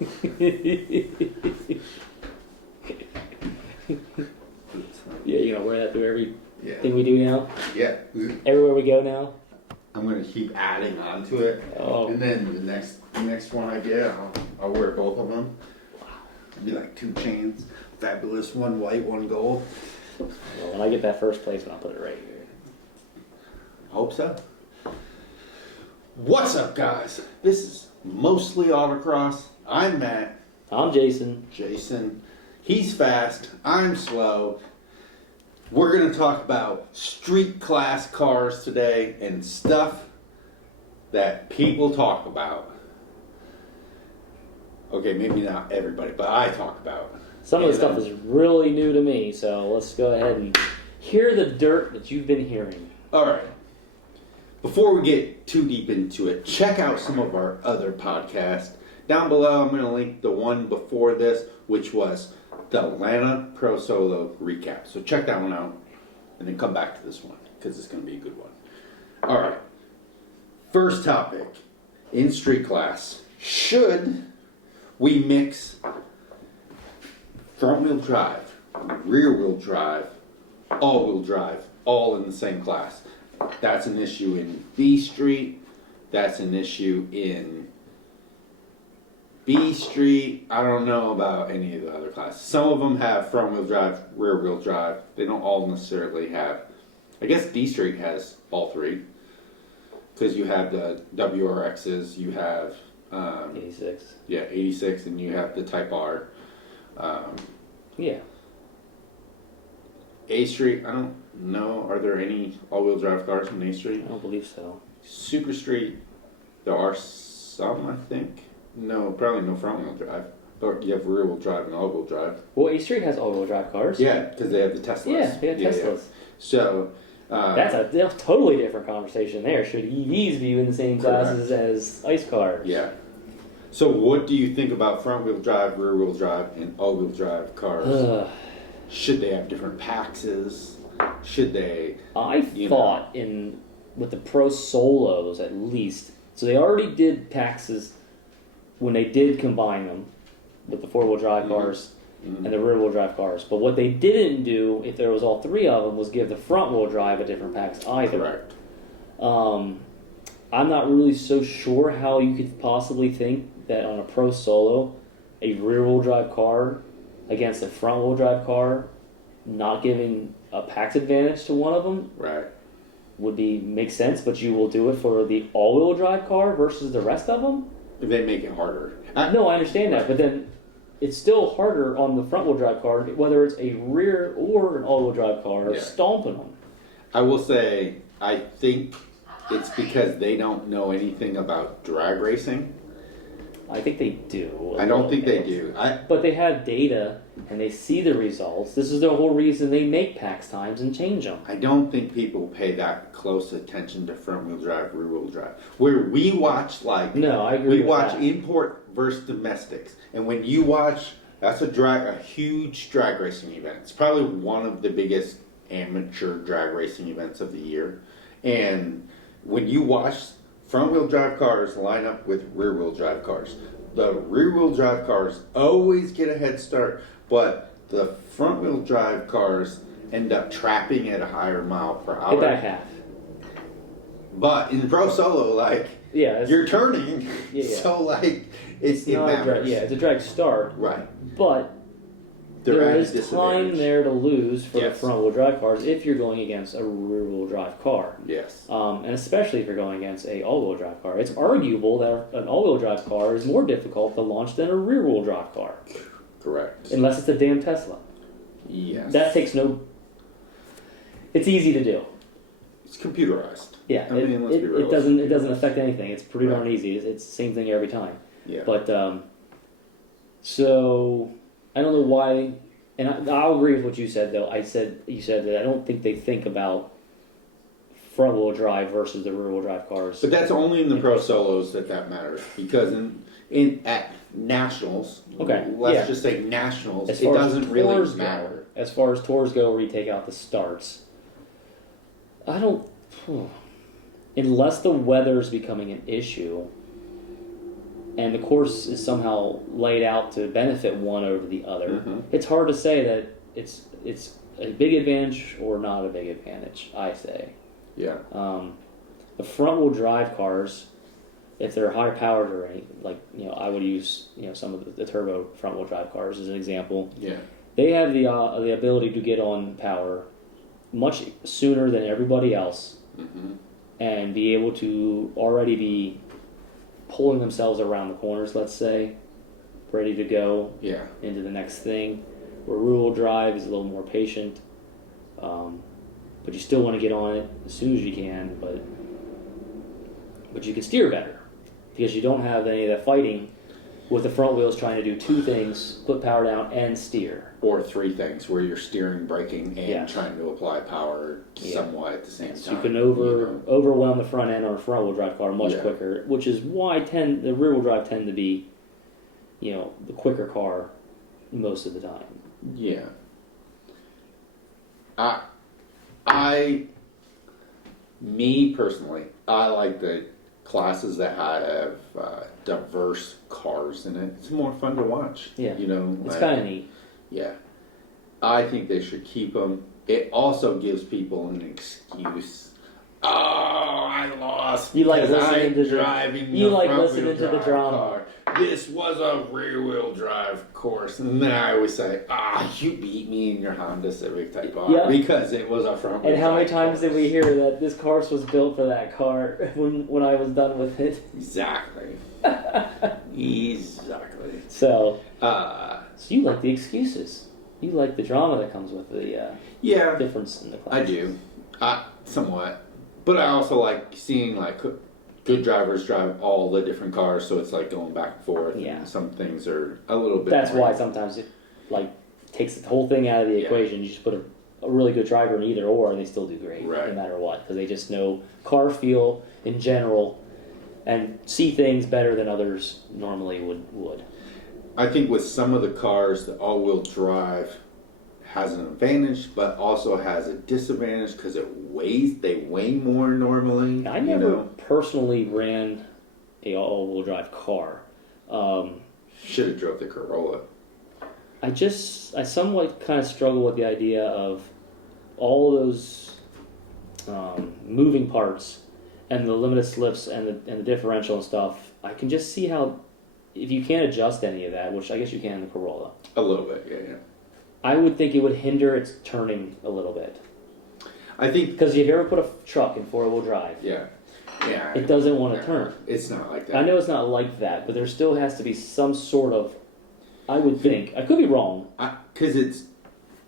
Yeah, you're gonna wear that through everything we do now? Yeah. Everywhere we go now? I'm gonna keep adding on to it. Oh. And then the next one I get, I'll wear both of them. It'll be like 2 chains. Fabulous, 1 white, 1 gold. Well, when I get that first place, I'll put it right here. Hope so. What's up, guys? This is Mostly Autocross. I'm Matt. I'm Jason. Jason. He's fast. I'm slow. We're going to talk about street class cars today and stuff that people talk about. Okay, maybe not everybody, but I talk about. Some of the stuff is really new to me, so let's go ahead and hear the dirt that you've been hearing. All right. Before we get too deep into it, check out some of our other podcasts. Down below, I'm going to link the one before this, which was the Atlanta Pro Solo recap. So check that one out, and then come back to this one, because it's going to be a good one. All right. First topic, in street class. Should we mix front-wheel drive, rear-wheel drive, all-wheel drive, all in the same class? That's an issue in B Street. That's an issue in B Street. I don't know about any of the other classes. Some of them have front-wheel drive, rear-wheel drive. They don't all necessarily have. I guess D Street has all three. Because you have the WRXs, you have 86. Yeah, 86, and you have the Type R. Yeah. A Street, I don't know. Are there any all-wheel drive cars in A Street? I don't believe so. Super Street, there are some, I think. No, probably no front-wheel drive. But you have rear-wheel drive and all-wheel drive. Well, A Street has all-wheel drive cars. Yeah, because they have the Teslas. Yeah, they have Teslas. Yeah. So... that's a totally different conversation there. Should EVs be in the same classes as ICE cars? Yeah. So what do you think about front-wheel drive, rear-wheel drive, and all-wheel drive cars? Should they have different paxes? Should they... I thought with the Pro Solos at least, so they already did paxes when they did combine them with the four-wheel drive cars and the rear-wheel drive cars. But what they didn't do, if there was all three of them, was give the front-wheel drive a different pax either. Correct. I'm not really so sure how you could possibly think that on a Pro Solo, a rear-wheel drive car against a front-wheel drive car, not giving a pax advantage to one of them would make sense, but you will do it for the all-wheel drive car versus the rest of them? If they make it harder. No, I understand that, but then it's still harder on the front-wheel drive car, whether it's a rear or an all-wheel drive car, stomping them. I will say, I think it's because they don't know anything about drag racing. I think they do. I don't think they do. But they have data, and they see the results. This is the whole reason they make PAX times and change them. I don't think people pay that close attention to front-wheel drive, rear-wheel drive. Where we watch, No, I agree with watch that. import versus domestics. And when you watch, that's a huge drag racing event. It's probably one of the biggest amateur drag racing events of the year. And when you watch front-wheel drive cars line up with rear-wheel drive cars, the rear-wheel drive cars always get a head start, but the front-wheel drive cars end up trapping at a higher mile per hour. Hit that half. But in Pro Solo, you're turning, so it matters. It's a drag start. Right. But there is time there to lose for the front-wheel drive cars if you're going against a rear-wheel drive car. Yes. And especially if you're going against a all-wheel drive car. It's arguable that an all-wheel drive car is more difficult to launch than a rear-wheel drive car. Correct. Unless it's a damn Tesla. Yes. That takes no... It's easy to do. It's computerized. Yeah, let's be realistic. it doesn't affect anything. It's pretty darn easy. It's the same thing every time. Yeah. But, so... I don't know why, and I'll agree with what you said, though. You said that I don't think they think about front-wheel drive versus the rear-wheel drive cars. But that's only in the Pro Solos that matters, because at Nationals, let's just say Nationals, it doesn't really matter. As far as tours go, where you take out the starts, I don't... Unless the weather is becoming an issue, and the course is somehow laid out to benefit one over the other, Mm-hmm. it's hard to say that it's a big advantage or not a big advantage, I say. Yeah. The front-wheel drive cars, if they're high powered or any, like, I would use, some of the turbo front-wheel drive cars as an example. Yeah. They have the ability to get on power much sooner than everybody else, Mm-hmm. and be able to already be pulling themselves around the corners, let's say, ready to go Yeah. into the next thing. Where rear-wheel drive is a little more patient, but you still want to get on it as soon as you can, but you can steer better because you don't have any of that fighting with the front wheels trying to do two things: put power down and steer. Or three things where you're steering, braking, and Yeah. trying to apply power somewhat at the same So time. you can overwhelm the front end on a front-wheel drive car much Yeah. quicker, which is why the rear-wheel drive tend to be, the quicker car most of the time. Yeah. Me personally, I like the classes that have diverse cars in it. It's more fun to watch. Yeah. It's like, kind of neat. Yeah. I think they should keep them. It also gives people an excuse. Oh, I lost. You like because listening I'm to the- driving you the like front-wheel listening to the drive drama. car. This was a rear-wheel drive course, and then I always say, you beat me in your Honda Civic Type R Yeah. because it was a front-wheel. And how many drive times did course. we hear that this course was built for that car when I was done with it? Exactly. Exactly. So Uh, you like the excuses. You like the drama that comes with the yeah, difference in the class. I do. Somewhat. But I also like seeing like good drivers drive all the different cars, so it's like going back and forth. Yeah. And some things are a little bit. That's more- why sometimes it takes the whole thing out of the Yeah. equation. You just put a really good driver in either or, and they still do great, Right. no matter what, because they just know car feel in general and see things better than others normally would. I think with some of the cars, the all-wheel drive has an advantage, but also has a disadvantage because they weigh more normally. I never personally ran a all-wheel drive car. Should have drove the Corolla. I somewhat kind of struggle with the idea of all those moving parts and the limited slips and the differential and stuff. I can just see how, if you can't adjust any of that, which I guess you can in the Corolla, A little bit, yeah. I would think it would hinder its turning a little bit. I think, Because if you ever put a truck in four-wheel drive, yeah. it doesn't want to turn. It's not like that. I know it's not like that, but there still has to be some sort of, I would think, I could be wrong. Because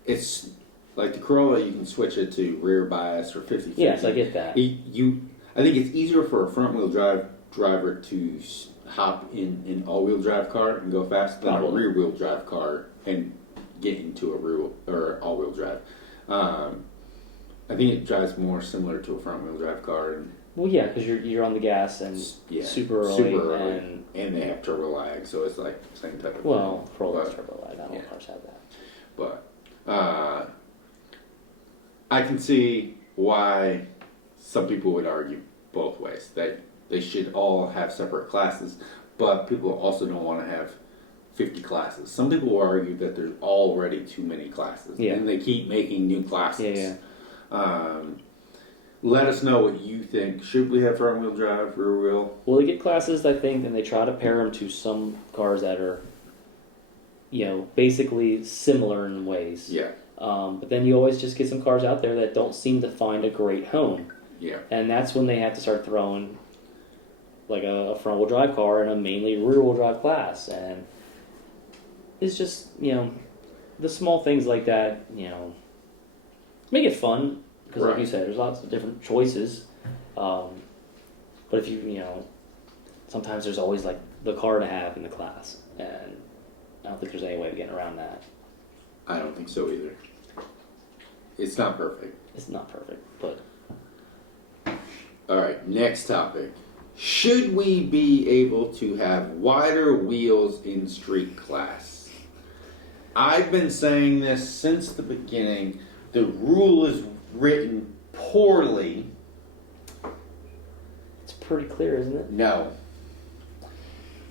it's like the Corolla, you can switch it to rear bias or 50/50. Yes, I get that. I think it's easier for a front-wheel drive driver to hop in an all-wheel drive car and go fast than Probably. a rear-wheel drive car and get into a rear or all-wheel drive. I think it drives more similar to a front-wheel drive car. And, Well, yeah, because you're on the gas and super early. And they have turbo lag, so it's like the same type of Well, thing. Corolla's But- turbo lag. Not all yeah. cars have that. But I can see why some people would argue both ways, that they should all have separate classes, but people also don't want to have 50 classes. Some people will argue that there's already too many classes, Yeah. and they keep making new classes. Yeah. Let us know what you think. Should we have front wheel drive, rear wheel? Well, they get classes, I think, and they try to pair them to some cars that are, basically similar in ways. Yeah, But then you always just get some cars out there that don't seem to find a great home. yeah. And that's when they have to start throwing like a front wheel drive car in a mainly rear wheel drive class. And it's just, the small things like that, make it fun. Because like Right. you said, there's lots of different choices. But if sometimes there's always like the car to have in the class. And I don't think there's any way of getting around that. I don't think so either. It's not perfect. It's not perfect, but All right, next topic. Should we be able to have wider wheels in street class? I've been saying this since the beginning. The rule is written poorly. it's pretty clear, isn't it? No.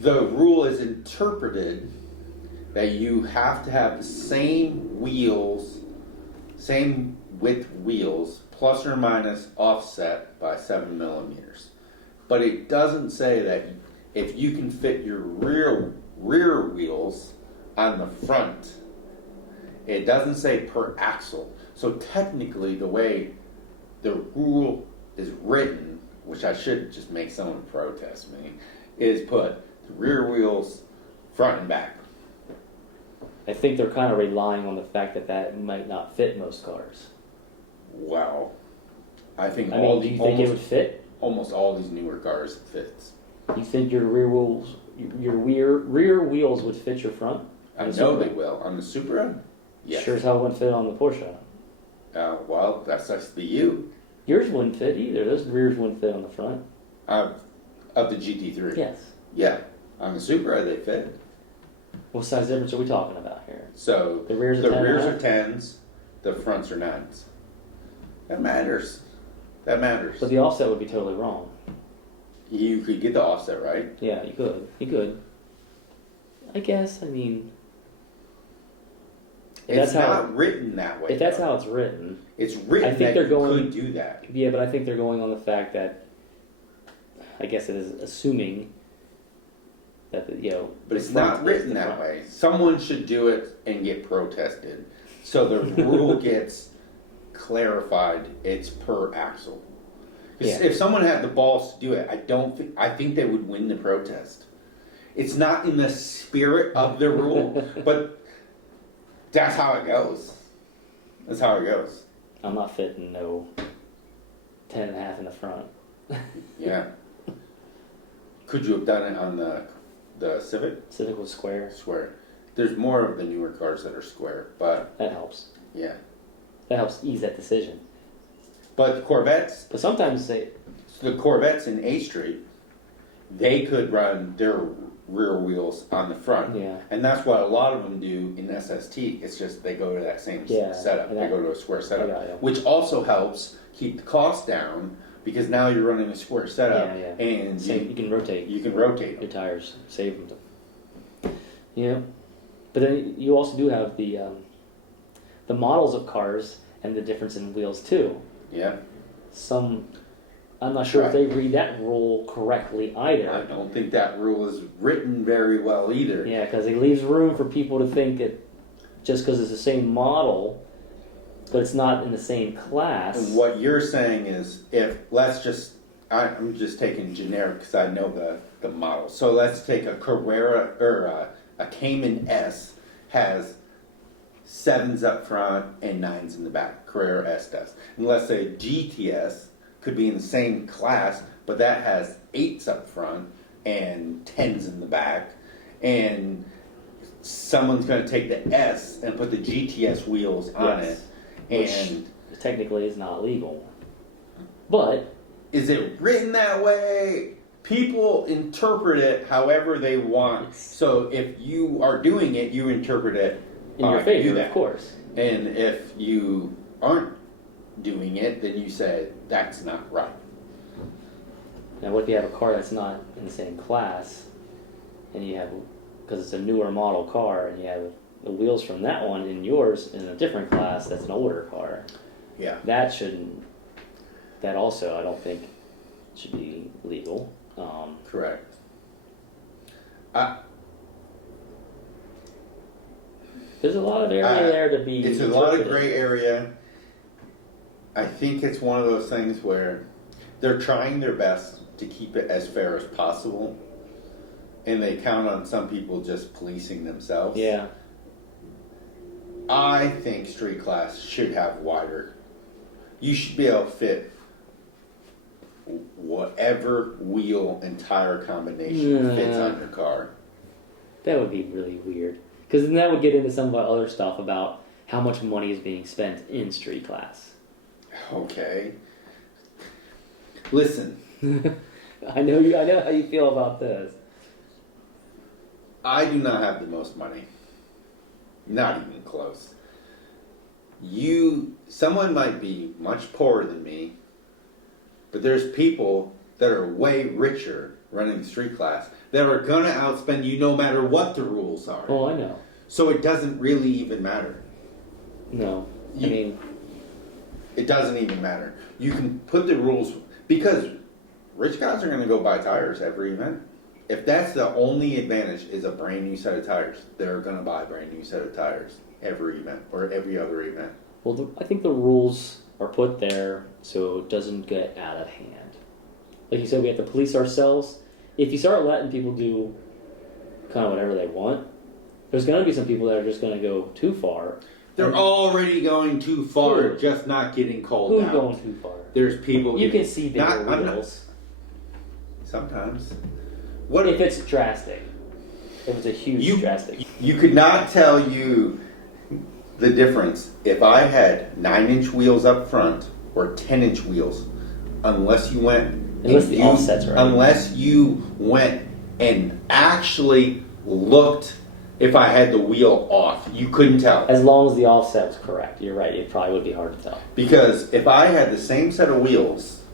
The rule is interpreted that you have to have the same wheels, same width wheels, plus or minus offset by 7 millimeters. But it doesn't say that if you can fit your rear wheels on the front, it doesn't say per axle. So technically, the way the rule is written, which I should just make someone protest me, is put the rear wheels front and back. I think they're kind of relying on the fact that that might not fit most cars. Wow. I think I mean, do you think it would fit? Almost all these newer cars fits. You think your rear wheels would fit your front? I know they will. On the Supra? Yes. Sure as hell wouldn't fit on the Porsche. Well, that's the U. Yours wouldn't fit either. Those rears wouldn't fit on the front. Of the GT3? Yes. Yeah. On the Supra, they fit. What size difference are we talking about here? So The rears the are 10 rears and a are 10s, the fronts are 9s. That matters. That matters. But the offset would be totally wrong. You could get the offset right. Yeah, you could. You could. I guess, I mean... It's not written that way. If that's how it's written... It's written I think that they're you could do that. Yeah, but I think they're going on the fact that... I guess it is assuming that, But it's not written that way. Someone should do it and get protested. So the rule gets clarified. It's per axle. Yeah. If someone had the balls to do it, I think they would win the protest. It's not in the spirit of the rule, but that's how it goes. That's how it goes. I'm not fitting no 10 and a half in the front. Yeah. Could you have done it on the Civic? Civic was square. Square. There's more of the newer cars that are square, but That helps. yeah. That helps ease that decision. But the Corvettes, But sometimes the Corvettes in A Street, they could run their rear wheels on the front. Yeah. And that's what a lot of them do in SST. It's just they go to that same setup. They go to a square setup, which also helps keep the cost down because now you're running a square setup and you can rotate. You can rotate your tires, save them. Yeah. But then you also do have the models of cars and the difference in wheels too. Yeah. I'm not sure if they read that rule correctly either. I don't think that rule is written very well either. Yeah, because it leaves room for people to think that just because it's the same model, but it's not in the same class. And what you're saying is, I'm just taking generic because I know the model. So let's take a Carrera or a Cayman S has 7s up front and 9s in the back. Carrera S does. And let's say GTS could be in the same class, but that has 8s up front and 10s in the back. And someone's going to take the S and put the GTS wheels on it. And which technically is not legal. But is it written that way? People interpret it however they want. So if you are doing it, you interpret it in your favor, of course. And if you aren't doing it, then you say that's not right. Now, what if you have a car that's not in the same class, and you have, because it's a newer model car, and you have the wheels from that one in yours in a different class that's an older car? Yeah. That also I don't think should be legal. Correct. There's a lot of area there to be. It's a lot of gray area. I think it's one of those things where they're trying their best to keep it as fair as possible, and they count on some people just policing themselves. Yeah. I think street class should have wider. You should be able to fit whatever wheel and tire combination fits on your car. That would be really weird. Because then that would get into some of the other stuff about how much money is being spent in street class. Okay. Listen. I know how you feel about this. I do not have the most money. Not even close. Someone might be much poorer than me, but there's people that are way richer running the street class that are going to outspend you no matter what the rules are. Oh, I know. So it doesn't really even matter. No. It doesn't even matter. You can put the rules, because rich guys are going to go buy tires every event. If that's the only advantage is a brand new set of tires, they're going to buy a brand new set of tires every event or every other event. Well, I think the rules are put there so it doesn't get out of hand. Like you said, we have to police ourselves. If you start letting people do kind of whatever they want, there's going to be some people that are just going to go too far. They're already going too far, just not getting called out. Who's going too far? There's people... You can see bigger wheels. Sometimes. What if it's drastic? If it's a huge drastic. You could not tell you the difference if I had 9-inch wheels up front or 10-inch wheels, unless you went... Unless the offset's right. Unless you went and actually looked if I had the wheel off. You couldn't tell. As long as the offset was correct. You're right. It probably would be hard to tell. Because if I had the same set of wheels,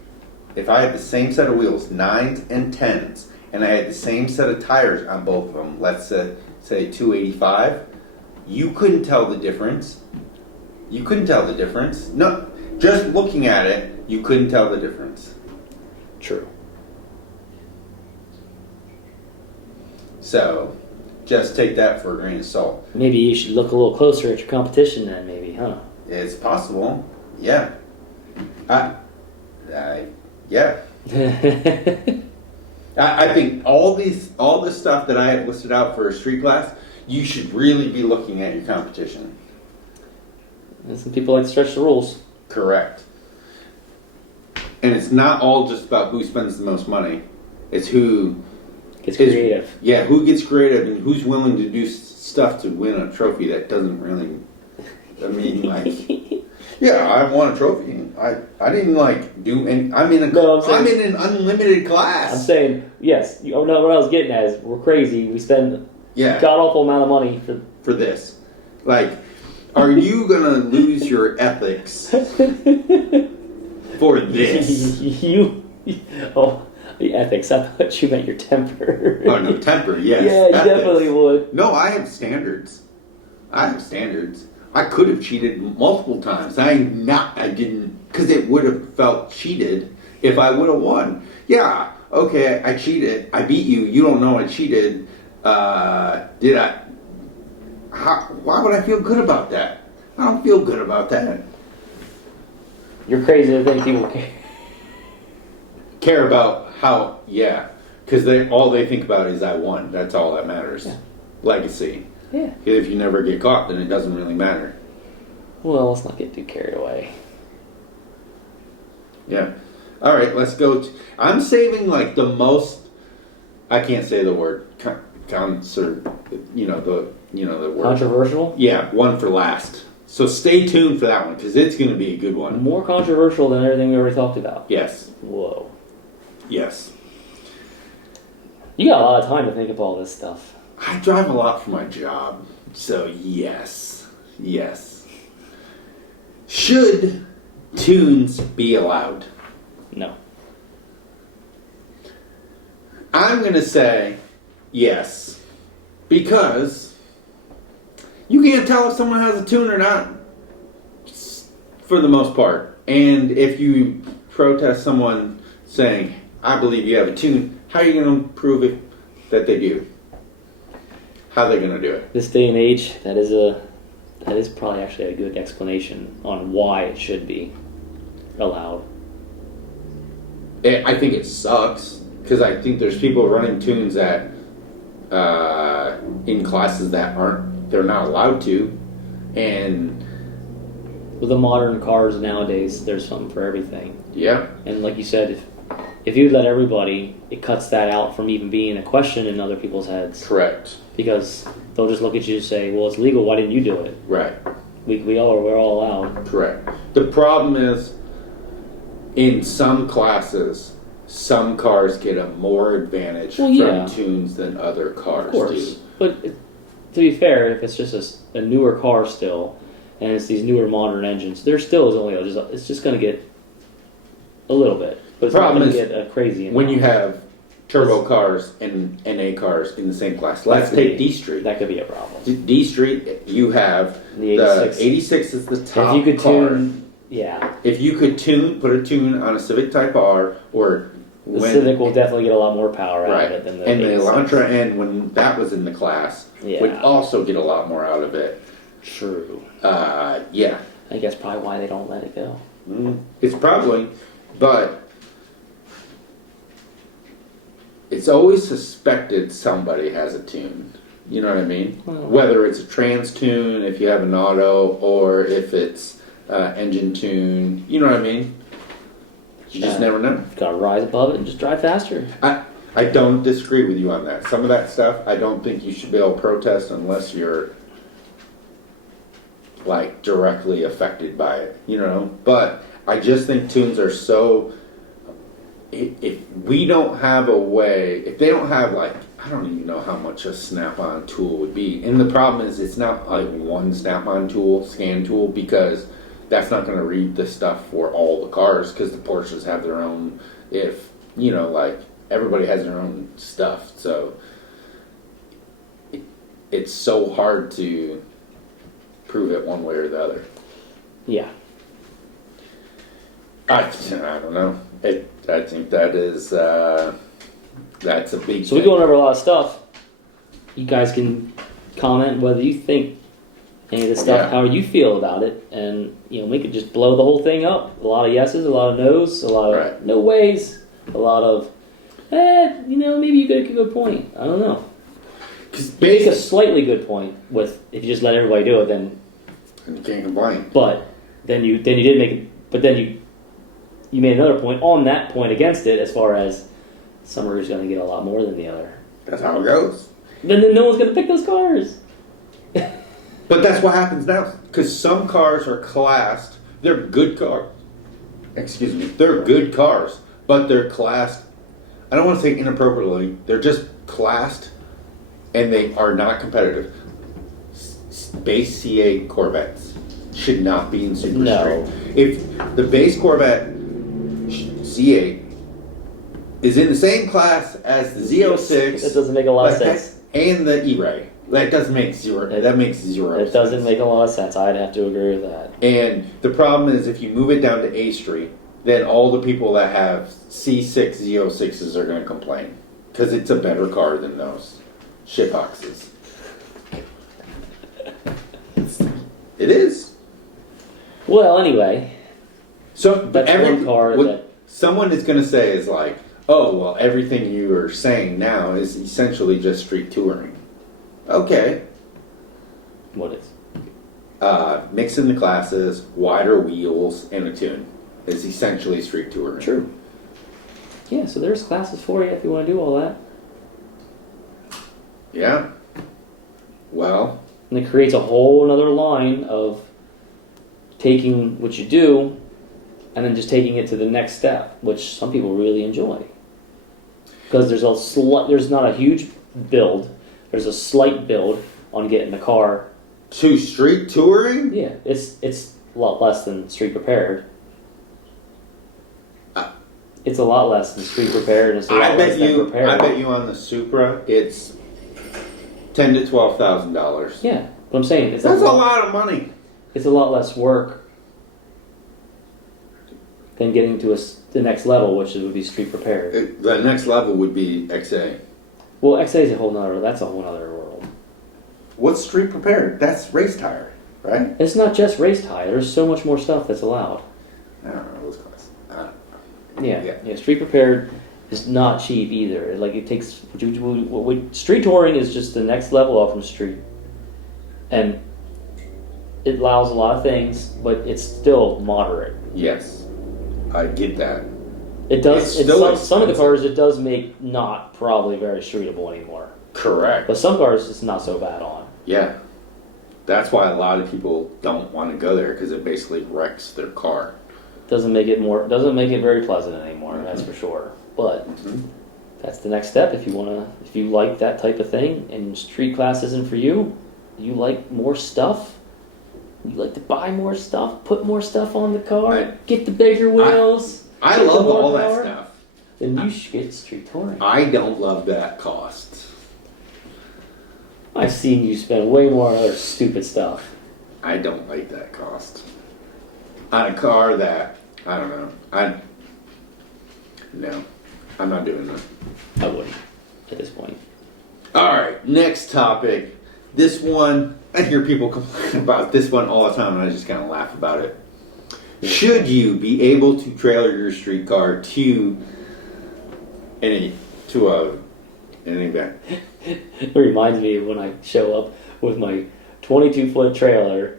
9s and 10s, and I had the same set of tires on both of them, let's say 285, you couldn't tell the difference. You couldn't tell the difference. No, just looking at it, you couldn't tell the difference. True. So, just take that for a grain of salt. Maybe you should look a little closer at your competition then, maybe, huh? It's possible. Yeah. Yeah. I think all this stuff that I have listed out for a street class, you should really be looking at your competition. And some people like to stretch the rules. Correct. And it's not all just about who spends the most money. It's who gets creative. Yeah, who gets creative and who's willing to do stuff to win a trophy that doesn't really... I mean, like... Yeah, I won a trophy. I didn't do any... I'm in an unlimited class. I'm saying, yes. What I was getting at is we're crazy. We spend god-awful amount of money for this. Like, are you going to lose your ethics for this? The ethics. I thought you meant your temper. Oh, no, temper, yes. Yeah, you definitely would. No, I have standards. I could have cheated multiple times. I didn't, because it would have felt cheated if I would have won. Yeah, okay, I cheated. I beat you. You don't know I cheated. Did I? Why would I feel good about that? I don't feel good about that. You're crazy to think people care about how, because all they think about is I won. That's all that matters. Yeah. Legacy. Yeah. If you never get caught, then it doesn't really matter. Well, let's not get too carried away. Yeah. All right, let's go. I'm saving the most. I can't say the word. The word. Controversial? Yeah, one for last. So stay tuned for that one because it's going to be a good one. More controversial than everything we already talked about. Yes. Whoa. Yes. You got a lot of time to think of all this stuff. I drive a lot for my job, so yes. Should tunes be allowed? No. I'm going to say yes, because you can't tell if someone has a tune or not, for the most part. And if you protest someone saying, I believe you have a tune, how are you going to prove it that they do? How are they going to do it? This day and age, that is probably actually a good explanation on why it should be allowed. I think it sucks because I think there's people running tunes that in classes that they're not allowed to, and with the modern cars nowadays, there's something for everything. Yeah. And like you said, if you let everybody, it cuts that out from even being a question in other people's heads. Correct. Because they'll just look at you and say, well, it's legal, why didn't you do it? Right. We're all allowed. Correct. The problem is, in some classes, some cars get a more advantage from tunes than other cars do. But to be fair, if it's just a newer car still, and it's these newer modern engines, there still is only it's just going to get a little bit. But The problem is get a crazy amount. when you have turbo cars and NA cars in the same class. Let's take D Street. That could be a problem. D Street, you have The 86. the 86 is the top If you could car. tune, yeah, If you could put a tune on a Civic Type R, or the Civic will definitely get a lot more power out right, of it than the and the 86. Elantra N, when that was in the class, would Yeah. also get a lot more out of it. True. Yeah. I think that's probably why they don't let it go. It's probably, but it's always suspected somebody has a tune. You know what I mean? Well, Whether it's a trans tune, if you have an auto, or if it's engine tune. You know what I mean? You just never know. Gotta rise above it and just drive faster. I don't disagree with you on that. Some of that stuff, I don't think you should be able to protest unless you're like directly affected by it, you know. But I just think tunes are so. If we don't have a way, if they don't have like, I don't even know how much a snap-on tool would be. And the problem is, it's not like one snap-on tool, scan tool, because that's not going to read the stuff for all the cars, because the Porsches have their own. If you know, like everybody has their own stuff, so it's so hard to prove it one way or the other. Yeah. I don't know. I think that is that's a big. So we're going over a lot of stuff. You guys can comment whether you think any of this stuff, Yeah. how you feel about it, and we could just blow the whole thing up. A lot of yeses, a lot of nos, a lot of Right. no ways, a lot of maybe you got a good point. I don't know. Because You make a slightly good point with if you just let everybody do it, then. you can't complain. But then you did make it. But then you made another point on that point against it, as far as some are going to get a lot more than the other. That's how it goes. Then no one's going to pick those cars. But that's what happens now. Because some cars are classed. They're good cars. Excuse me. They're good cars, but they're classed. I don't want to say inappropriately. They're just classed, and they are not competitive. Base C8 Corvettes should not be in Super No. Street. If the base Corvette C8 is in the same class as the Z06, That doesn't make a lot of sense. and the E-Ray, that doesn't make zero. That makes zero. It doesn't make a lot of sense. I'd have to agree with that. And the problem is, if you move it down to A Street, then all the people that have C6 Z06s are going to complain because it's a better car than those shitboxes. It is. Well, anyway, So that's one car what that. someone is going to say is like, oh, well, everything you are saying now is essentially just street touring. Okay. What is? Mixing the classes, wider wheels, and a tune is essentially street touring. True. Yeah, so there's classes for you if you want to do all that. Yeah. Well, And it creates a whole other line of taking what you do and then just taking it to the next step, which some people really enjoy. Because there's not a huge build. There's a slight build on getting the car. to street touring? Yeah, it's a lot less than street prepared. It's a lot less than street prepared, and it's a lot less than prepared. I bet you on the Supra, it's $10,000 to $12,000. Yeah, but I'm saying it's That's a lot of money. It's a lot less work than getting to the next level, which would be street prepared. The next level would be XA. Well, XA is a whole nother world. What's street prepared? That's race tire, right? It's not just race tie. There's so much more stuff that's allowed. I don't know those classes. Yeah. Street prepared is not cheap either. Like it takes street touring is just the next level up from street, and it allows a lot of things, but it's still moderate. Yes, I get that. It does. It's still Some of the expensive. cars it does make not probably very streetable anymore. Correct. But some cars it's not so bad on. Yeah. That's why a lot of people don't want to go there, because it basically wrecks their car. Doesn't make it very pleasant anymore. That's for sure. But that's the next step if you like that type of thing and street class isn't for you. You like more stuff. You like to buy more stuff, put more stuff on the car, get the bigger wheels. I get the love more all that power. stuff. then you should get street touring. I don't love that cost. I've seen you spend way more on other stupid stuff. I don't like that cost. On a car that, I don't know. No, I'm not doing that. I wouldn't at this point. Alright, next topic. This one, I hear people complain about this one all the time, and I just kind of laugh about it. Should you be able to trailer your street car to an event? It reminds me of when I show up with my 22-foot trailer,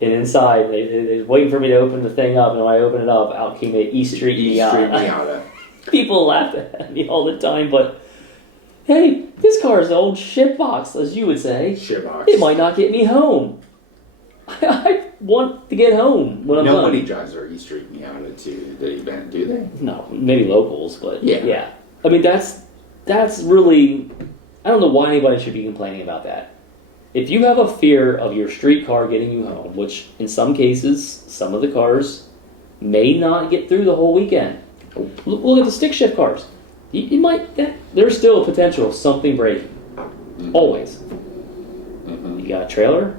and inside they're waiting for me to open the thing up, and when I open it up, out came an East Street Miata. People laugh at me all the time, but hey, this car is an old shitbox, as you would say. Shitbox. It might not get me home. I want to get home when I'm done. Nobody drives their East Street Miata to the event, do they? No, maybe locals, but yeah. I mean, that's really... I don't know why anybody should be complaining about that. If you have a fear of your street car getting you home, which in some cases, some of the cars may not get through the whole weekend. Look at the stick shift cars. You might... There's still a potential of something breaking. Mm-hmm. Always. Mm-hmm. You got a trailer?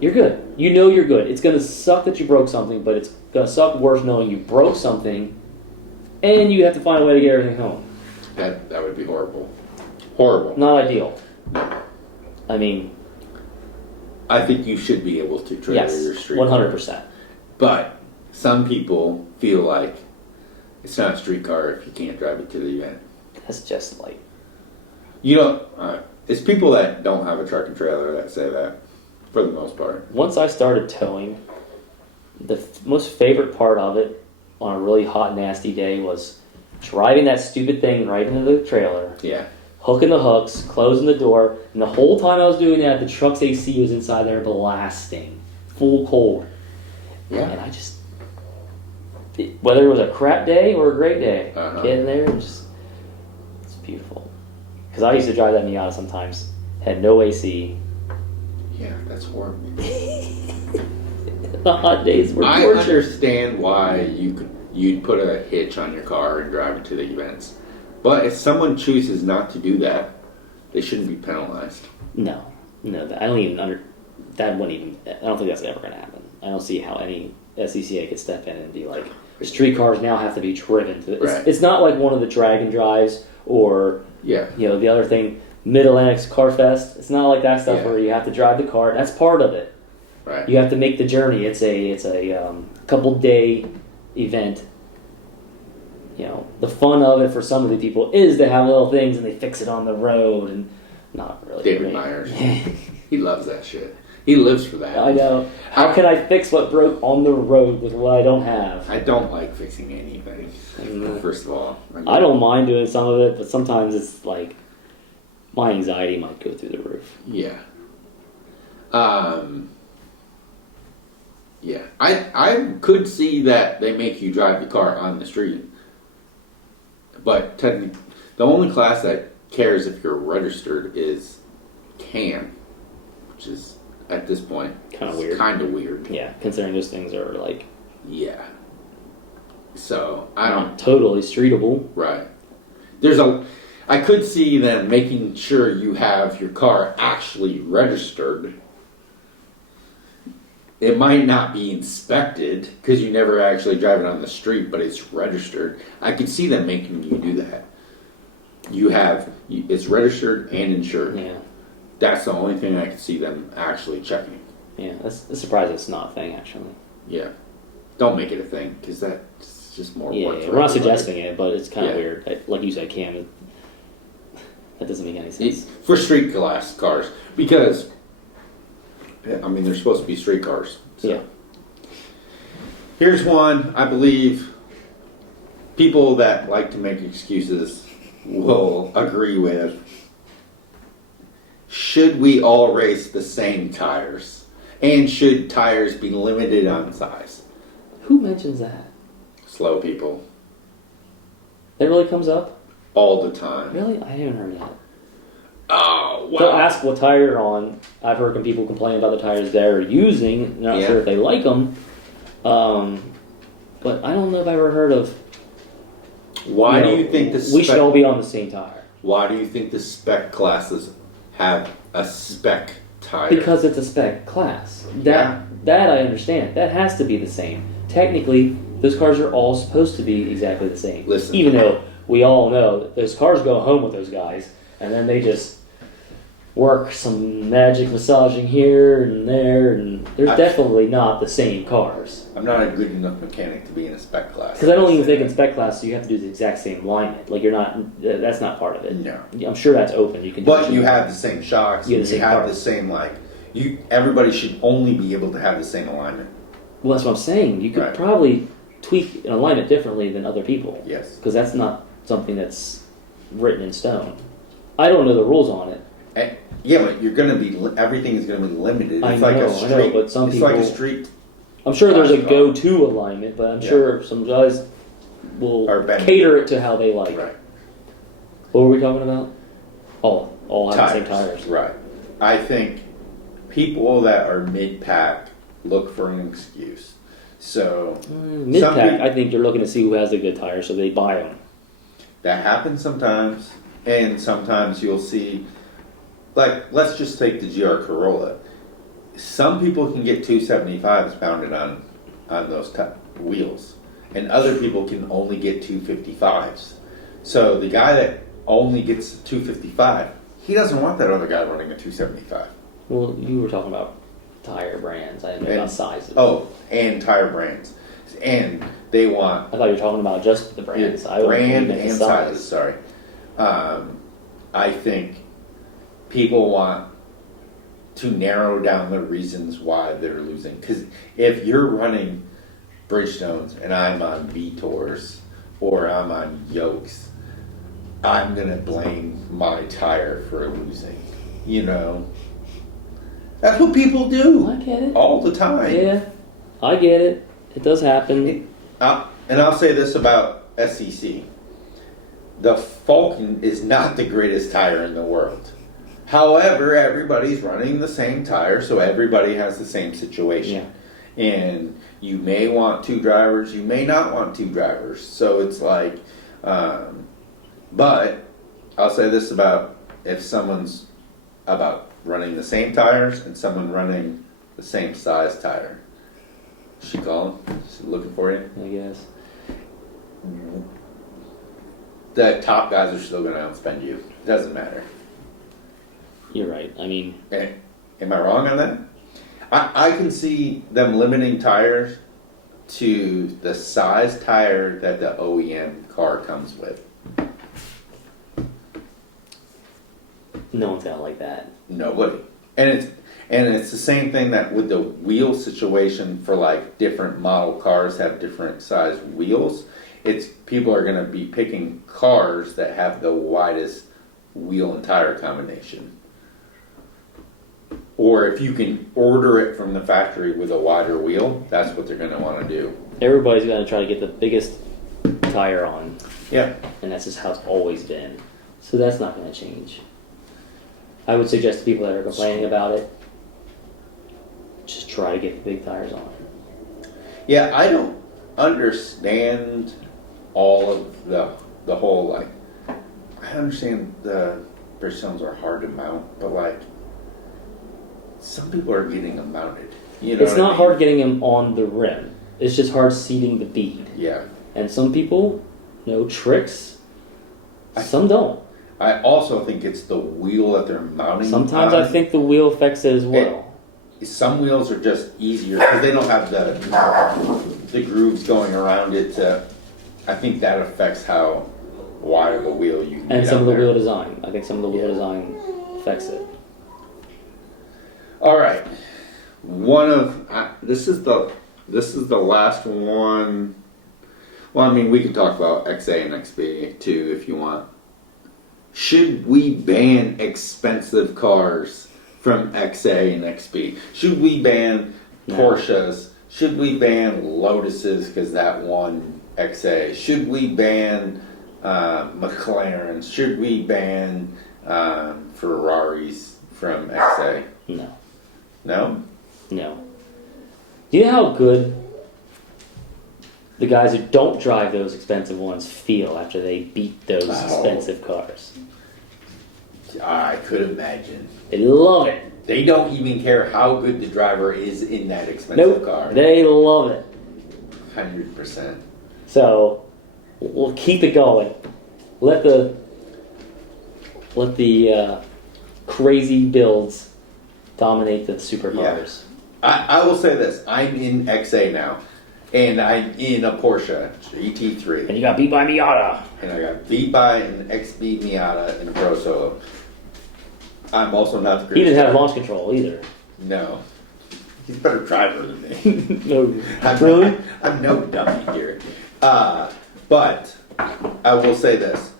You're good. You know you're good. It's going to suck that you broke something, but it's going to suck worse knowing you broke something and you have to find a way to get everything home. That would be horrible. Horrible. Not ideal. I mean... I think you should be able to trailer your street 100%. car. But some people feel like it's not a street car if you can't drive it to the event. That's just like... You know, it's people that don't have a truck and trailer that say that, for the most part. Once I started towing, the most favorite part of it on a really hot, nasty day was driving that stupid thing right into the trailer. Yeah. Hooking the hooks, closing the door, and the whole time I was doing that, the truck's AC was inside there blasting, full cold. Yeah. And I just... Whether it was a crap day or a great day, get in there and just... It's beautiful. Because I used to drive that Miata sometimes. Had no AC. Yeah, that's horrible. The hot days were I torture. understand why you'd put a hitch on your car and drive it to the events. But if someone chooses not to do that, they shouldn't be penalized. No, I don't even that wouldn't even. I don't think that's ever going to happen. I don't see how any SCCA could step in and be like, street cars now have to be driven to. It's not like one of the drag and drives or the other thing, Mid Atlantic's Car Fest. It's not like that stuff where you have to drive the car. That's part of it. Right. You have to make the journey. It's a couple day event. You know, the fun of it for some of the people is to have little things and they fix it on the road and not really. David Myers, he loves that shit. He lives for that. I know. How can I fix what broke on the road with what I don't have? I don't like fixing anything. First of all, I don't mind doing some of it, but sometimes it's like my anxiety might go through the roof. Yeah. Yeah. I could see that they make you drive the car on the street. But technically, the only class that cares if you're registered is CAN, which is, at this point, kind of weird. Yeah, considering those things are like... Yeah. So, not totally streetable. Right. I could see them making sure you have your car actually registered. It might not be inspected because you never actually drive it on the street, but it's registered. I could see them making you do that. It's registered and insured. Yeah. That's the only thing I could see them actually checking. Yeah, that's surprised it's not a thing, actually. Yeah. Don't make it a thing because that's just more work. Yeah, we're not suggesting it, but it's kind of weird. Like you said, CAN, that doesn't make any sense. For street class cars. Because... I mean, they're supposed to be street cars. So. Yeah. Here's one I believe people that like to make excuses will agree with. Should we all race the same tires? And should tires be limited on size? Who mentions that? Slow people. That really comes up? All the time. Really? I haven't heard that. Oh, wow. They'll ask what tire you're on. I've heard people complain about the tires they're using. Not sure if they like them. But I don't know if I've ever heard of... Why do you think we should all be on the same tire? Why do you think the spec classes have a spec tire? Because it's a spec class. That I understand. That has to be the same. Technically, those cars are all supposed to be exactly the same. Listen. Even though we all know that those cars go home with those guys, and then they just work some magic massaging here and there, and they're definitely not the same cars. I'm not a good enough mechanic to be in a spec class. Because I don't even think in spec class you have to do the exact same alignment. Like, you're not. That's not part of it. No. I'm sure that's open. You can. But you have the same shocks. You You have the same have parts. the same Everybody should only be able to have the same alignment. Well, that's what I'm saying. You could probably tweak an alignment differently than other people. Yes. Because that's not something that's written in stone. I don't know the rules on it. Yeah, but you're going to be. Everything is going to be limited. It's I like know, a street. but some it's people. like a street. I'm sure there's a car. go-to alignment, but I'm sure some guys will cater it to how they like. Right. What were we talking about? All have the same tires. Right. I think people that are mid-pack look for an excuse. So Mid-pack, I think they're looking to see who has the good tires, so they buy them. that happens sometimes, and sometimes you'll see, like, let's just take the GR Corolla. Some people can get 275s mounted on those wheels, and other people can only get 255s. So the guy that only gets 255, he doesn't want that other guy running a 275. Well, you were talking about tire brands. I didn't know about sizes. Oh, and tire brands. And they want... I thought you were talking about just the brands. Brand and sizes, sorry. I think people want to narrow down the reasons why they're losing. Because if you're running Bridgestones and I'm on Vtors or I'm on Yokes, I'm going to blame my tire for losing. You know? That's what people do. I get it. All the time. Yeah, I get it. It does happen. And I'll say this about SEC. The Falcon is not the greatest tire in the world. However, everybody's running the same tire, so everybody has the same situation. Yeah. And you may want two drivers, you may not want two drivers. So it's like, but I'll say this about if someone's about running the same tires and someone running the same size tire. Is she calling? Is she looking for you? I guess. The top guys are still going to outspend you. It doesn't matter. You're right. I mean... Am I wrong on that? I can see them limiting tires to the size tire that the OEM car comes with. No one's gonna like that. Nobody. And it's the same thing that with the wheel situation for like different model cars have different size wheels. It's people are going to be picking cars that have the widest wheel and tire combination. Or if you can order it from the factory with a wider wheel, that's what they're going to want to do. Everybody's going to try to get the biggest tire on. Yeah. And that's just how it's always been. So that's not going to change. I would suggest to people that are complaining about it, just try to get the big tires on. Yeah, I don't understand all of the whole, like, I understand the Bridgestones are hard to mount, but like, some people are getting them mounted. You know it's not hard getting them on the rim. It's just hard seating the bead. Yeah. And some people know tricks. Some don't. I also think it's the wheel that they're mounting. Sometimes I think the wheel affects it as well. Some wheels are just easier because they don't have the grooves going around it. I think that affects how wide of a wheel you can. And some of the wheel design. I think some of the wheel design affects it. All right, this is the last one. Well, I mean, we can talk about XA and XB too if you want. Should we ban expensive cars from XA and XB? Should we ban Porsches? Should we ban Lotuses because that won XA? Should we ban McLarens? Should we ban Ferraris from XA? No. No? No. Do you know how good the guys who don't drive those expensive ones feel after they beat those expensive cars. I could imagine. They love it. They don't even care how good the driver is in that expensive car. They love it. 100%. So we'll keep it going. Let the crazy builds dominate the supercars. I will say this. I'm in XA now. And I'm in a Porsche GT3. And you got beat by Miata. And I got beat by an XB Miata in a Pro Solo. I'm also not the greatest. He didn't have launch control either. No. He's a better driver than me. No. Really? I'm no dummy here. But I will say this.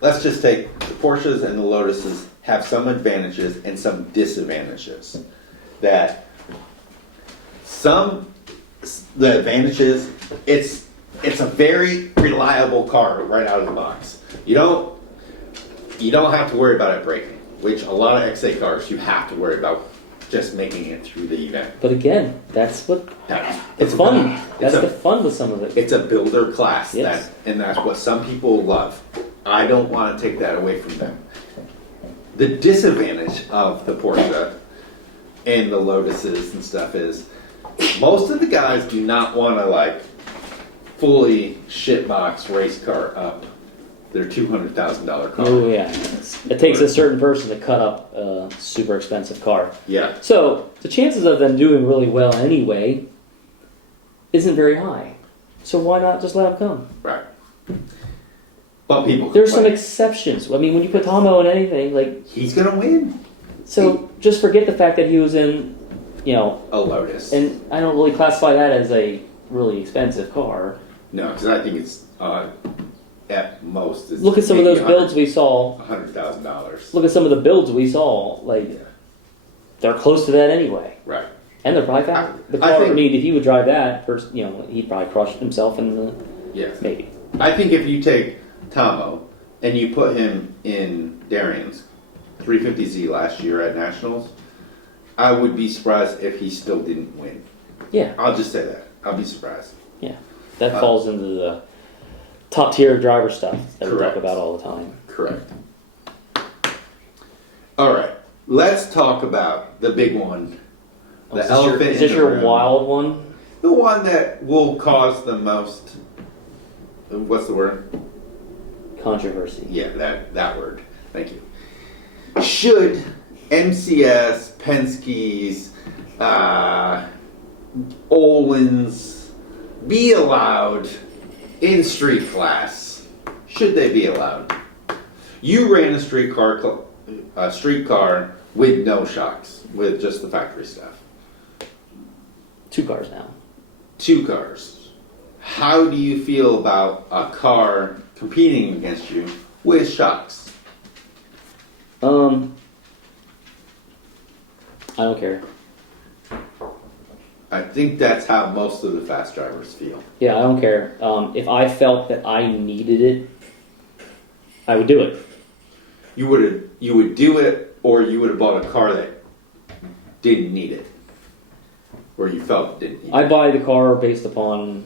Let's just take the Porsches and the Lotuses have some advantages and some disadvantages. The advantages, it's a very reliable car right out of the box. You don't have to worry about it breaking, which a lot of XA cars you have to worry about just making it through the event. But again, it's fun. That's the fun with some of it. It's a builder class, yes. And that's what some people love. I don't want to take that away from them. The disadvantage of the Porsche and the Lotuses and stuff is most of the guys do not want to fully shitbox race car up their $200,000 car. Oh yeah, it takes a certain person to cut up a super expensive car. Yeah. So the chances of them doing really well anyway isn't very high. So why not just let them come? Right. But people there's some exceptions. I mean, when you put Tomo in anything, he's gonna win. So just forget the fact that he was in, a Lotus. And I don't really classify that as a really expensive car. No, because I think it's at most. It's look at some of those builds we saw. $100,000. Look at some of the builds we saw. They're close to that anyway. Right. And they're probably fast. The car, if he would drive that, first, he'd probably crush himself in the. Yes. Maybe. I think if you take Tomo and you put him in Darian's 350Z last year at Nationals, I would be surprised if he still didn't win. Yeah. I'll just say that. I'll be surprised. Yeah. That falls into the top tier driver stuff that we talk about all the time. Correct. All right. Let's talk about the big one. The elephant in the room. Is this your wild one? The one that will cause the most, what's the word? Controversy. Yeah, that word. Thank you. Should MCS, Penske's, Olin's be allowed in street class? Should they be allowed? You ran a street car with no shocks, with just the factory stuff. 2 cars now. 2 cars. How do you feel about a car competing against you with shocks? I don't care. I think that's how most of the fast drivers feel. Yeah, I don't care. If I felt that I needed it, I would do it. You would do it, or you would have bought a car that didn't need it, or you felt didn't need it. I buy the car based upon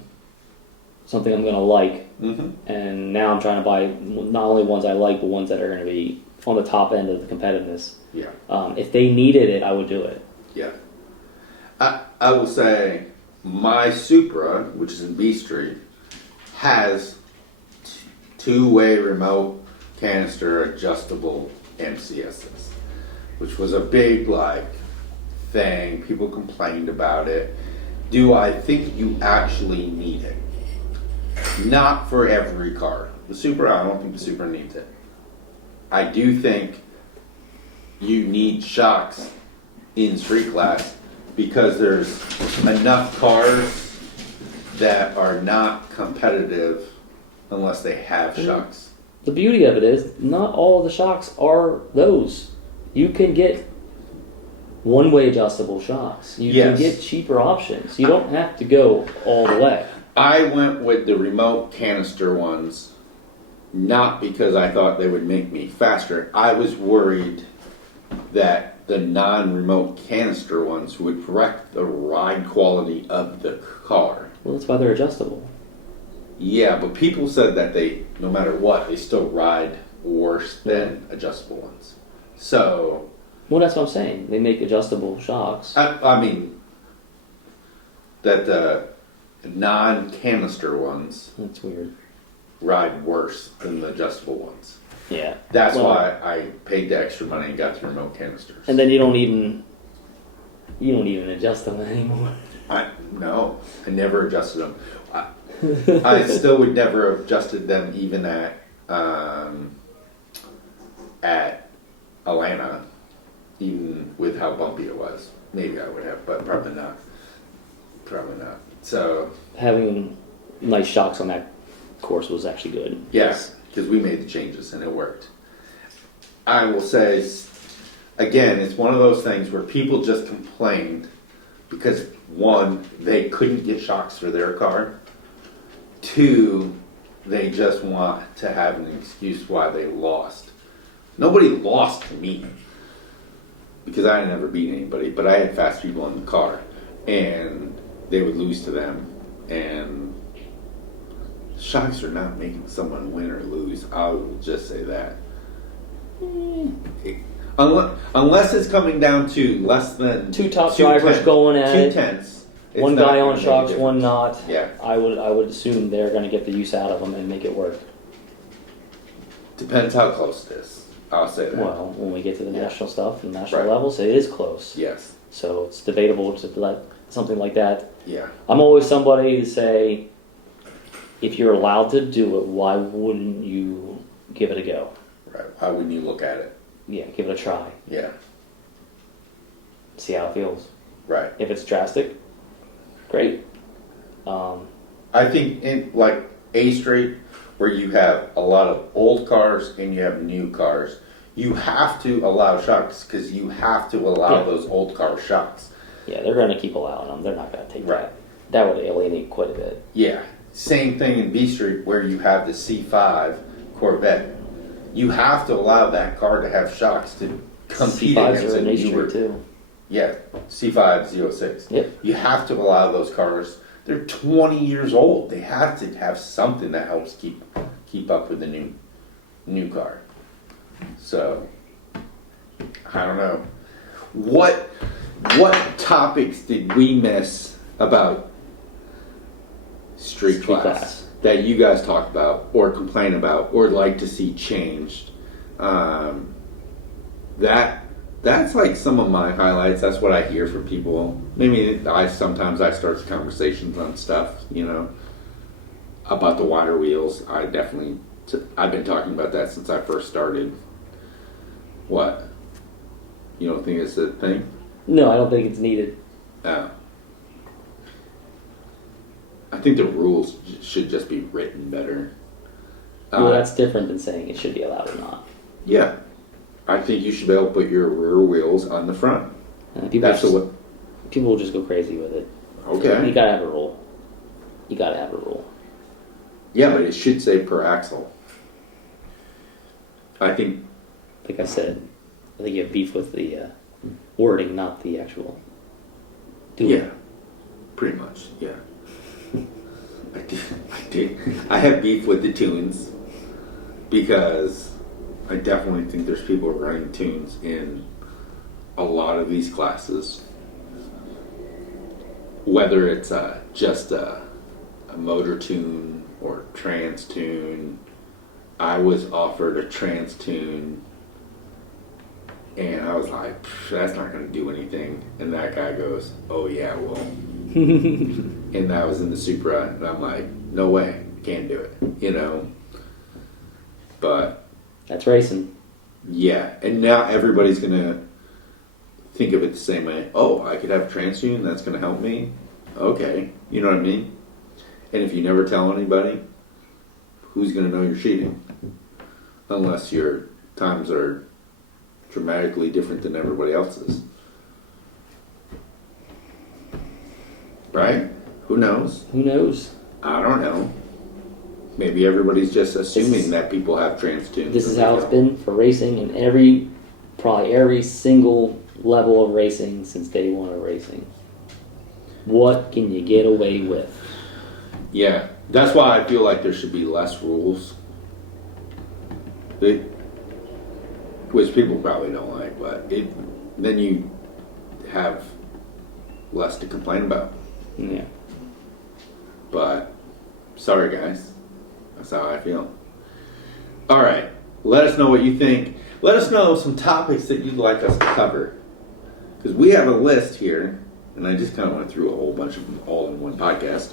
something I'm going to like, and now I'm trying to buy not only ones I like, but ones that are going to be on the top end of the competitiveness. Yeah. If they needed it, I would do it. Yeah. I will say my Supra, which is in B Street, has 2-way remote canister adjustable MCSs, which was a big thing. People complained about it. Do I think you actually need it? Not for every car. The Supra, I don't think the Supra needs it. I do think you need shocks in street class because there's enough cars that are not competitive unless they have shocks. The beauty of it is not all of the shocks are those. You can get one-way adjustable shocks. You can get cheaper options. You don't have to go all the way. I went with the remote canister ones not because I thought they would make me faster. I was worried that the non-remote canister ones would wreck the ride quality of the car. Well, that's why they're adjustable. Yeah, but people said that they, no matter what, they still ride worse than adjustable ones. So, Well, that's what I'm saying. They make adjustable shocks. I mean, that the non-canister ones That's weird. ride worse than the adjustable ones. Yeah. That's Well, why I paid the extra money and got the remote canisters. And then you don't even adjust them anymore. No, I never adjusted them. I still would never have adjusted them even at Atlanta, even with how bumpy it was. Maybe I would have, but probably not. Probably not. So Having nice shocks on that course was actually good. yes, because we made the changes and it worked. I will say, again, it's one of those things where people just complained because one, they couldn't get shocks for their car. Two, they just want to have an excuse why they lost. Nobody lost to me because I never beat anybody, but I had fast people in the car and they would lose to them. And shocks are not making someone win or lose. I will just say that. Unless it's coming down to less than Two top drivers going at it. 2/10. One guy on shocks, one not. Yeah. I would assume they're going to get the use out of them and make it work. Depends how close it is. I'll say that. Well, when we get to the Yeah. national stuff and national Right. levels, it is close. Yes. So it's debatable to let something like that. Yeah. I'm always somebody to say, if you're allowed to do it, why wouldn't you give it a go? Right. Why wouldn't you look at it? Yeah, give it a try. Yeah. See how it feels. Right. If it's drastic, great. I think in like A Straight, where you have a lot of old cars and you have new cars, you have to allow shocks because you have to allow Yeah. those old car shocks. Yeah, they're going to keep allowing them. They're not going to take Right. that. That would alienate quite a bit. Yeah. Same thing in B Street where you have the C5 Corvette. You have to allow that car to have shocks to compete C5s against are a in A newer. Street too. Yeah, C5 Z06. Yep. You have to allow those cars. They're 20 years old. They have to have something that helps keep up with the new car. So I don't know. What topics did we miss about street class that you guys talk about or complain about or like to see changed? That's like some of my highlights. That's what I hear from people. Maybe sometimes I start conversations on stuff, about the wider wheels. I've been talking about that since I first started. What? You don't think it's a thing? No, I don't think it's needed. I think the rules should just be written better. Well, that's different than saying it should be allowed or not. Yeah. I think you should be able to put your rear wheels on the front. People will just go crazy with it. Okay. You gotta have a rule. You gotta have a rule. Yeah, but it should say per axle. I think. Like I said, I think you have beef with the wording, not the actual doing. Yeah. Pretty much. Yeah. I do. I have beef with the tunes because I definitely think there's people running tunes in a lot of these classes. Whether it's just a motor tune or trans tune. I was offered a trans tune and I was like, that's not going to do anything. And that guy goes, oh yeah, it will. And that was in the Supra, and I'm like, no way, can't do it, But That's racing. yeah, and now everybody's gonna think of it the same way. Oh, I could have a trans tune, that's gonna help me. Okay, you know what I mean? And if you never tell anybody, who's gonna know you're cheating? Unless your times are dramatically different than everybody else's. Right? Who knows? Who knows? I don't know. Maybe everybody's just assuming that people have trans tunes. This is how it's been for racing in every probably every single level of racing since day one of racing. What can you get away with? Yeah, that's why I feel like there should be less rules. Which people probably don't like, but then you have less to complain about. Yeah. But sorry guys, that's how I feel. All right, let us know what you think. Let us know some topics that you'd like us to cover, because we have a list here, and I just kind of went through a whole bunch of them all in one podcast.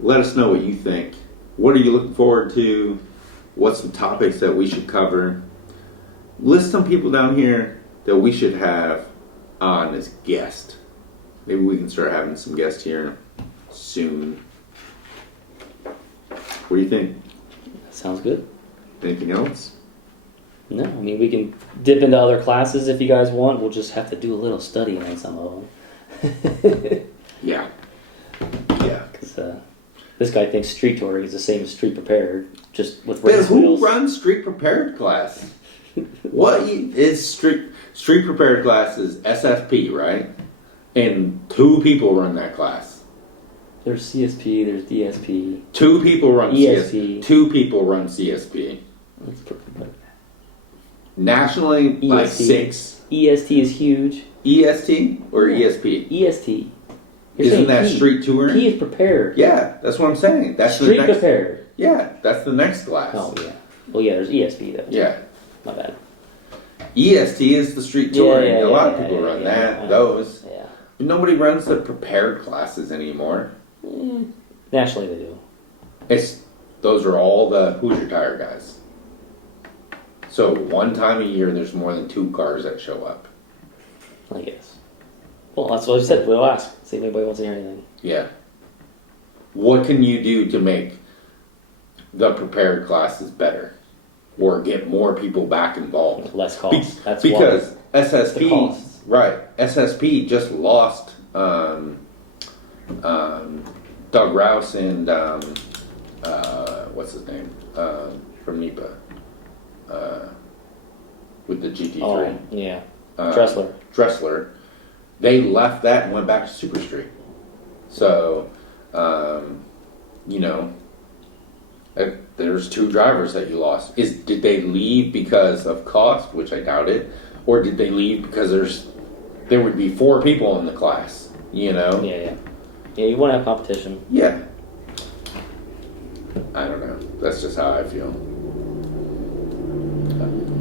Let us know what you think. What are you looking forward to? What's some topics that we should cover? List some people down here that we should have on as guests. Maybe we can start having some guests here soon. What do you think? Sounds good. Anything else? No, I mean, we can dip into other classes if you guys want. We'll just have to do a little studying on some of them. Yeah. Because this guy thinks street touring is the same as street prepared, just with But race who wheels. runs street prepared class? What is street prepared class is SFP, right? And 2 people run that class. There's CSP, there's DSP. 2 people run ESP. 2 people run CSP. That's pretty good. Nationally, like EST. 6. EST is huge. EST or Yeah. ESP? EST. You're Isn't saying that P. street touring? P is prepared. Yeah, that's what I'm saying. That's Street the next. prepared. Yeah, that's the next class. Oh, yeah. Well, yeah, there's ESP, though. Yeah. My bad. EST is the street touring. Yeah, a lot of yeah, people yeah, run yeah. that. Those. Yeah. But nobody runs the prepared classes anymore. Nationally, they do. Those are all the Hoosier Tire guys. So one time a year, there's more than 2 cars that show up. I guess. Well, that's what I said. We'll ask. See if anybody wants to hear anything. Yeah. What can you do to make the prepared classes better, or get more people back involved? Less cost. That's because why. SSP, The costs. right? SSP just lost Doug Rouse and what's his name from NEPA with the GT3. Oh, yeah. Dressler. They left that and went back to Super Street. So, there's 2 drivers that you lost. Did they leave because of cost, which I doubt it, or did they leave because there would be 4 people in the class? Yeah. Yeah, you want to have competition. Yeah. I don't know. That's just how I feel.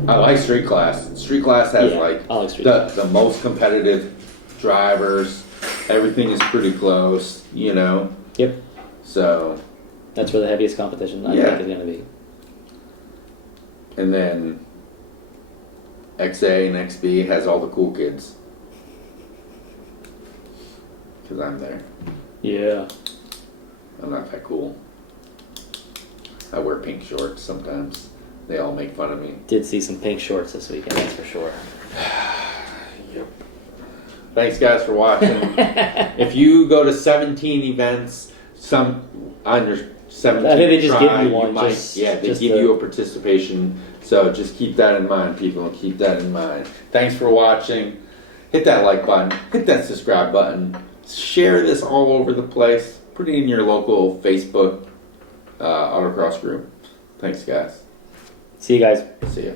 I like street class. Street class has I like street class. the most competitive drivers. Everything is pretty close, Yep. So, That's where the heaviest competition, I Yeah. think, is going to be. and then XA and XB has all the cool kids. Because I'm there. Yeah. I'm not that cool. I wear pink shorts sometimes. They all make fun of me. Did see some pink shorts this weekend, that's for sure. Yep. Thanks, guys, for watching. If you go to 17 events, on your 17th I think they just give try, you one, might, just- they just give you a participation. So just keep that in mind, people. Keep that in mind. Thanks for watching. Hit that like button. Hit that subscribe button. Share this all over the place. Put it in your local Facebook autocross group. Thanks, guys. See you guys. See ya.